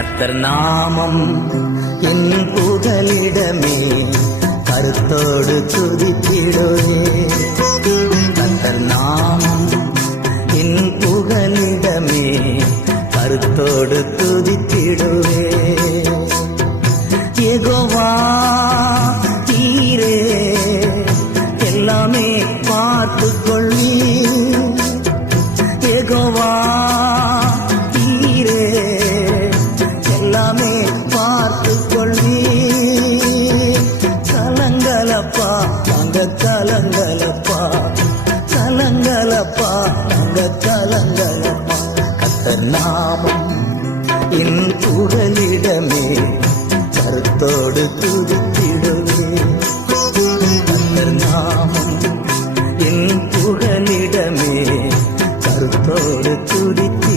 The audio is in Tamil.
கர்த்தர் நாமம் என் புகலிடமே கருத்தோடு துதித்திடுவே கர்த்தர் நாமம் என் புகலிடமே கருத்தோடு துதித்திடுவே எகோவா தீரே எல்லாமே பார்த்து கொள்ளி எகோவா தலங்கலப்பா அங்க தலங்கலப்பா தலங்கலப்பா அங்க தலங்கலப்பா கத்தர் நாமம் என் புகலிடமே கருத்தோடு துதித்திடுவே கத்தர் நாமம் என் புகலிடமே கருத்தோடு துதித்து